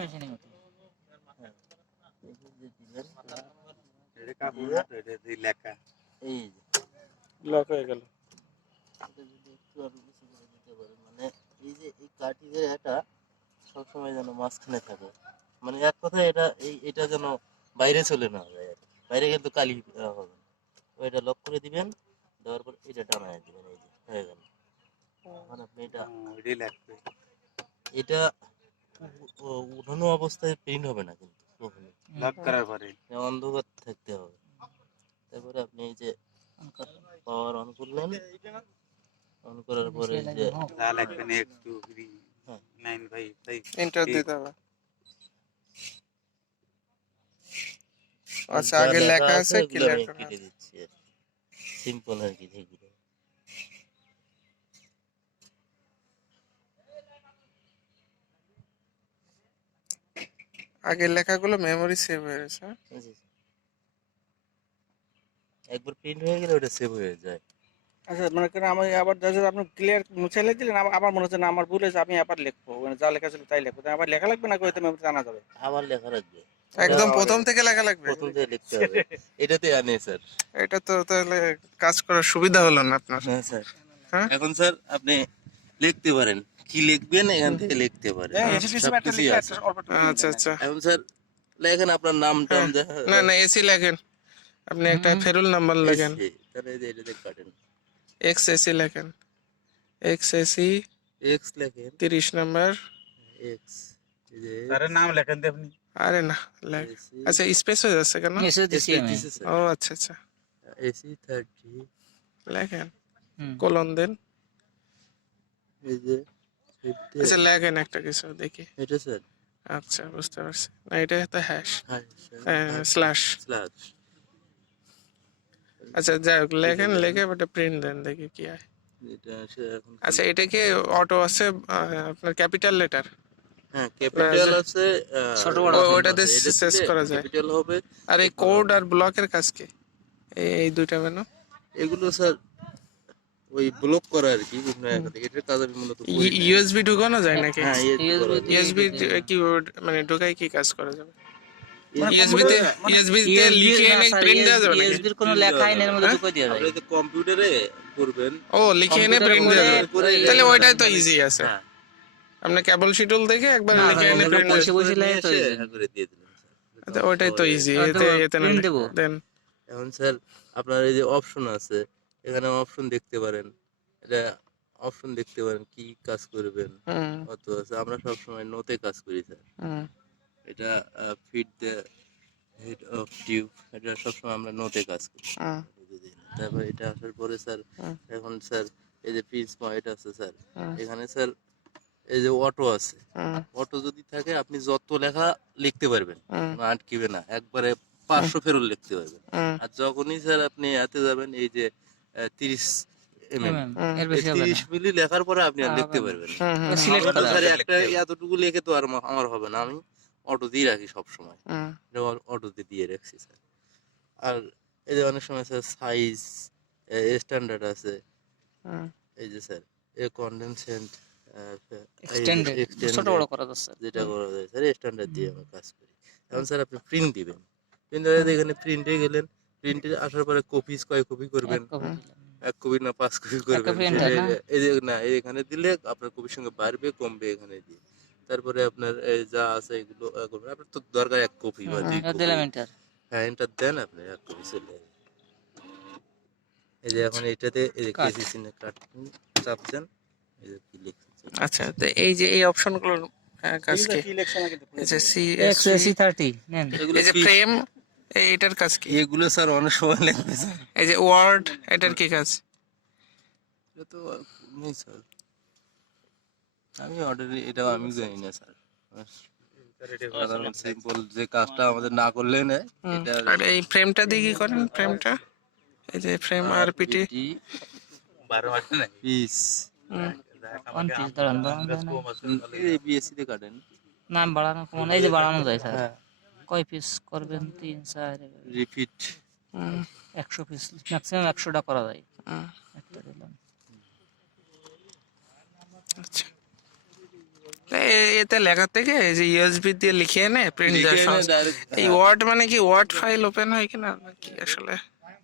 মেশিনে মতো এটা কাপড় না তো, এটা লেখা এই লক হয়ে গেল। এটা যদি একটু আরো কিছু করে দিতে পারেন, মানে এই যে এই কাঠিদের এটা সবসময় যেন মাঝখানে থাকে, মানে এক কথায় এটা যেন বাইরে চলে না যায় আর কি। বাইরে গেলে তো কালি হবে না। তো এটা লক করে দিবেন, দেওয়ার পর এটা টানায় দিবেন, এই যে হয়ে গেল। মানে আপনি ওইটাই লাগবে। এটা উঠানো অবস্থায় প্রিন্ট হবে না কিন্তু কখনো, লক করার পরে অন্ধকার থাকতে হবে। তারপরে আপনি এই যে পাওয়ার অন করলেন, অন করার পরে এই যে যা লাগবে নেক্সট 2 3 হ্যাঁ 9 ভাই তাই এন্টার দিতে হবে। আচ্ছা, যা আগে লেখা আছে ওগুলো ক্লিয়ার আমি করা। কেটে দিচ্ছি আর কি, সিম্পল আর কি থেকে। আগের লেখাগুলো মেমরি সেভ হয়ে গেছে। একবার প্রিন্ট হয়ে গেলে ওটা সেভ হয়ে যায়। আচ্ছা, মনে করেন আমি আবার আপনি ক্লিয়ার মুছে দিলেন, আবার মনে হচ্ছে না আমার ভুল হয়েছে, আমি আবার লিখবো, মানে যা লেখা ছিল তাই লিখবো, আবার লেখা লাগবে না, কইতে মেমরি জানা যাবে। আবার লেখা লাগবে, একদম প্রথম থেকে লেখা লাগবে। প্রথম থেকে লিখতে হবে। এটাতে আনে স্যার। এটা তো তাহলে কাজ করার সুবিধা হলো না আপনার। হ্যাঁ স্যার। হ্যাঁ, এখন স্যার আপনি লিখতে পারেন, কি লিখবেন এখান থেকে লিখতে পারেন, সবকিছুই আছে। আচ্ছা আচ্ছা। এখন স্যার লেখেন আপনার নাম টাম যা। না না, এসি লেখেন, আপনি একটা ফেরুল নাম্বার লেখেন, তাহলে এই যে এটাতে কাটেন, এক্স এসি লেখেন, এক্স এসি এক্স লেখেন, 30 নাম্বার এক্স, এই যে তার নাম লেখেন দিয়ে আপনি। আরে না লেখ। আচ্ছা, স্পেস হয়ে যাচ্ছে কেন? এসে দিছি আমি ও আচ্ছা আচ্ছা, এসি 30 লেখেন, কোলন দেন, এই যে আচ্ছা লেখেন একটা কিছু দেখি। এটা স্যার। আচ্ছা, বুঝতে পারছি। না, এটা তো হ্যাশ হ্যাঁ স্ল্যাশ। স্ল্যাশ। আচ্ছা যাই হোক, লেখেন, লিখে ওটা প্রিন্ট দেন, দেখি কি হয়। এটা আছে এখন। আচ্ছা, এটা কি অটো আছে আপনার ক্যাপিটাল লেটার? হ্যাঁ ক্যাপিটাল আছে, ছোট বড় ওটাতে শেষ করা যায়। ক্যাপিটাল হবে। আর এই কোড আর ব্লকের কাজ কি? এই দুইটা মেনু এগুলো স্যার ওই ব্লক করা আর কি, এটার কাজ আমি মূলত করি না। ইউএসবি ঢোকানো যায় নাকি? হ্যাঁ ইউএসবি কিবোর্ড মানে ঢোকাই কি কাজ করা যাবে? ইউএসবি তে লিখে এনে প্রিন্ট দেওয়া যাবে নাকি? ইউএসবির কোনো লেখাই নেই, এর মধ্যে ঢুকিয়ে দেওয়া যায়। আপনি তো কম্পিউটারে করবেন। ও, লিখে এনে প্রিন্ট দেওয়া যাবে, তাহলে ওইটাই তো ইজি আছে। হ্যাঁ আপনি কেবল শিডিউল দেখে একবার না লিখে ভাই, এনে এগুলো প্রিন্ট বসে বসে লেখা তো easy। করে দিয়ে দিলাম স্যার। আচ্ছা, ওইটাই তো ইজি, এতে না print দেবো। দেন। এখন স্যার আপনার এই যে অপশন আছে, এখানে অপশন দেখতে পারেন, এটা অপশন দেখতে পারেন কি কাজ করবেন কত আছে। আমরা সব সময় নোতে কাজ করি স্যার। এটা fit the head of tube, এটা সবসময় আমরা নোতে কাজ করি। তারপর এটা আসার পরে স্যার, এখন স্যার এই যে পিচ পয়েন্ট আছে স্যার, এখানে স্যার এই যে অটো আছে, অটো যদি থাকে আপনি যত লেখা লিখতে পারবেন, আটকিবে না, একবারে 500 ফেরুল লিখতে পারবেন। আর যখনই স্যার আপনি এতে যাবেন, এই যে 30 এর বেশি হবে না। 30 মিলি লেখার পরে আপনি আর লিখতে পারবেন না। সিলেক্ট করা স্যার একটা এতটুকু লিখে তো আর আমার হবে না, আমি অটো দিয়ে রাখি সব সময়, অটোতে দিয়ে রাখছি স্যার। আর এই যে অনেক সময় স্যার সাইজ স্ট্যান্ডার্ড আছে, এই যে স্যার কনডেনসেন্ট এক্সটেন্ডেড ছোট বড় করা যাচ্ছে, যেটা করা যায় স্যার স্ট্যান্ডার্ড দিয়ে আমি কাজ করি। এখন স্যার আপনি প্রিন্ট দিবেন, প্রিন্ট এখানে প্রিন্টে গেলেন, প্রিন্টে আসার পরে কপিস কয় কপি করবেন, 1 কপি না 5 কপি করবেন, এই যে না এখানে দিলে আপনার কপির সঙ্গে বাড়বে কমবে এখানে দিয়ে। তারপরে আপনার যা আছে এগুলো করবেন। আপনার তো দরকার 1 কপি বা 2 কপি, হ্যাঁ এন্টার দেন, আপনি 1 কপি চলে যাবে। এই যে এখন এটাতে এই যে কেসি সিনে কাট চাপ দেন, এই যে কি লিখছেন। আচ্ছা, তো এই যে এই অপশনগুলোর কাজ কি? আচ্ছা, এক্সএসি 30 নেন। এই যে ফ্রেম, এটার কাজ কি? এগুলো স্যার অনেক সময় লাগবে স্যার। এই যে ওয়ার্ড, এটার কি কাজ? এটা তো নেই স্যার, আমি অর্ডার এটা আমি জানি না স্যার। সাধারণ সিম্পল যে কাজটা আমাদের না করলে না, এটা আর এই ফ্রেমটা দিয়ে কি করেন? ফ্রেমটা এই যে ফ্রেম আরপিটি 12 মাস না পিস, কোন পিস ধরেন বাড়ানো যায় না? এই বিএসসি তে কাটেন না বাড়ানো কম, এই যে বাড়ানো যায় স্যার। কয় পিস করবেন? 3 4 রিপিট 100 পিস, ম্যাক্সিমাম 100টা করা যায়। একটা দিলাম। আচ্ছা। এতে লেখার থেকে এই যে ইউএসবি দিয়ে লিখে এনে প্রিন্ট দেওয়া সহজ। ডাইরেক্ট এই ওয়ার্ড মানে কি ওয়ার্ড ফাইল ওপেন হয় কিনা নাকি আসলে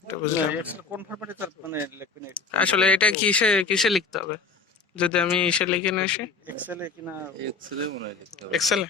এটা বুঝলাম না। এক্সেল কোন ফরম্যাটে স্যার মানে লিখবেন? আসলে এটা কিসে কিসে লিখতে হবে যদি আমি ইসে লিখে নিয়ে আসি এক্সেলে কিনা এক্সেলে মনে হয় লিখতে হবে। এক্সেলে?